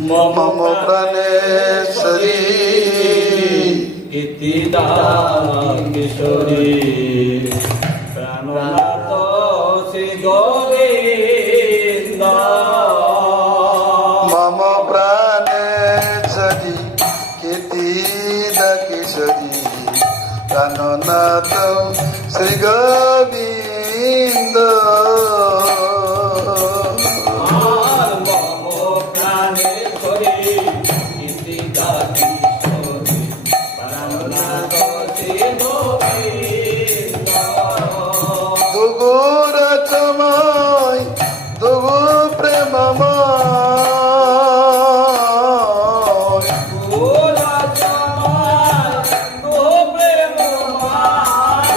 মম প্রাণেশ্বরী ইতি কিশোরী প্রাণনাথ শ্রী গোবিন্দ মম প্রাণেশ্বরী কীর্তিদ কিশোরী প্রাণনাথ শ্রী গোবিন্দ দুগুর চময় দুগু প্রেমময়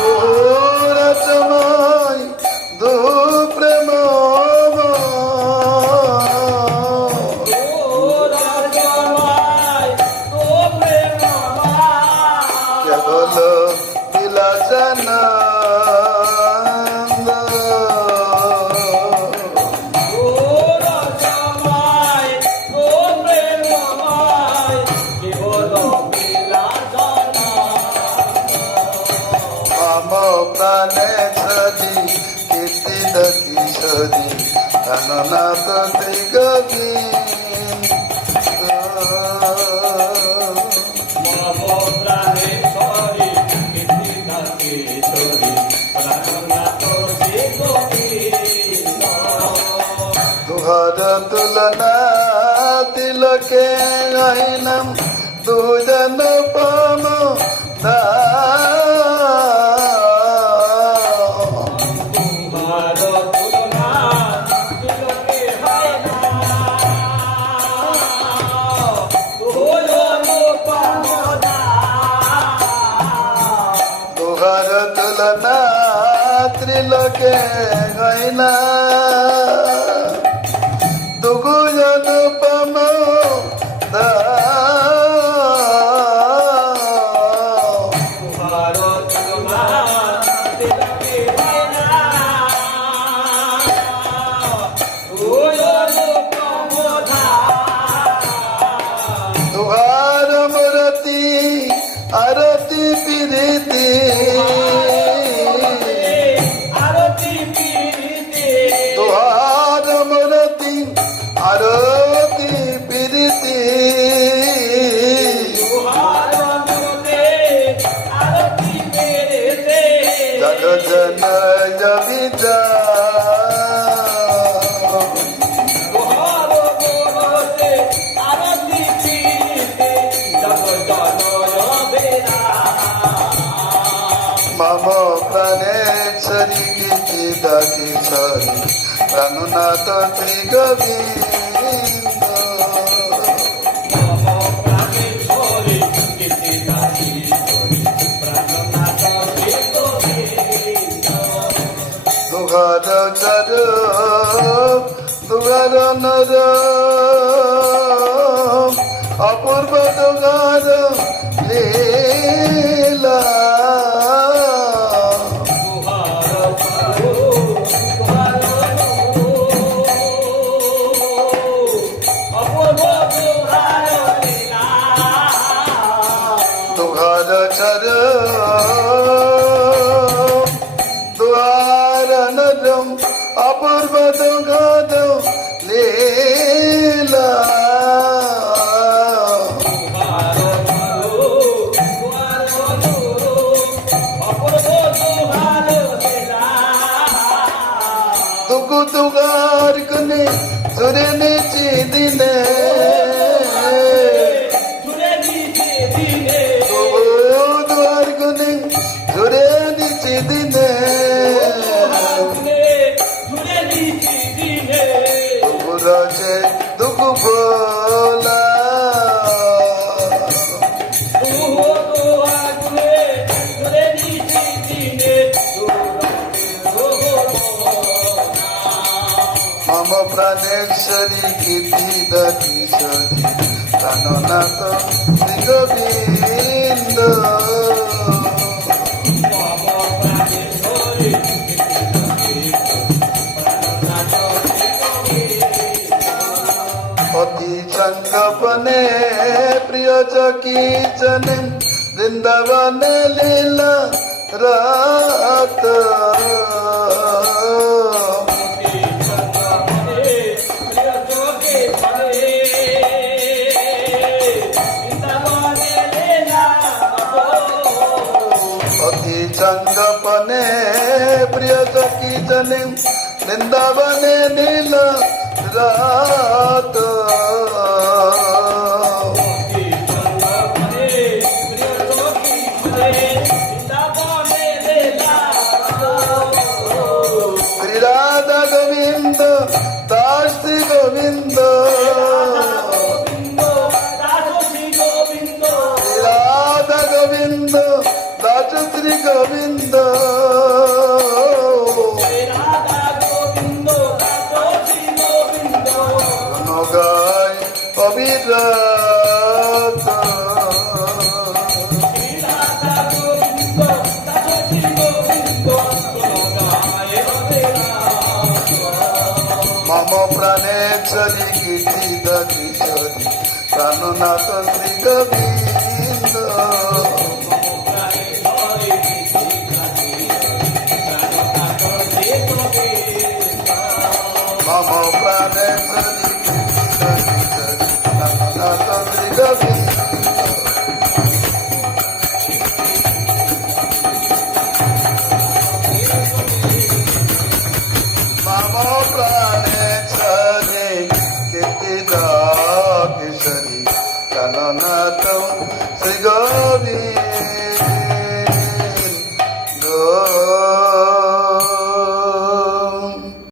দুগুর চময় প্রেমময় কেবল বিলাসনন্দ মম প্রাণে ছদি কীর্তিদ কিশোরী ধননাথ শ্রী গোবিন্দ তুহর তুলনা তিলকে গাইনম দুজন পম তুহর পম মরতি আরতি পিরিতি। মম প্রাণেশ্বরী গীতি দাতি ছরি প্রাণনাথ শ্রী গোবিন্দ দুঘর চর দুঘর নর অপূর্ব দুঘর লীলা। দুয়ার নরম অপূর্ব দুঘর লীলা দুগু দুগার গুনে প্রাণেশ্বরী কীর্তিদ কিশোরী প্রাণনাথ শ্রী গোবিন্দ। অতি সঙ্গপনে প্রিয় চকিচনে বৃন্দাবনে লীলা রাত। আর্য কীর্তনে বৃন্দাবনে নীল রাত রাধা গোবিন্দ দাস গোবিন্দ রাধা গোবিন্দ দাস শ্রী গোবিন্দ প্রাণনাথ শ্রী গোবিন্দ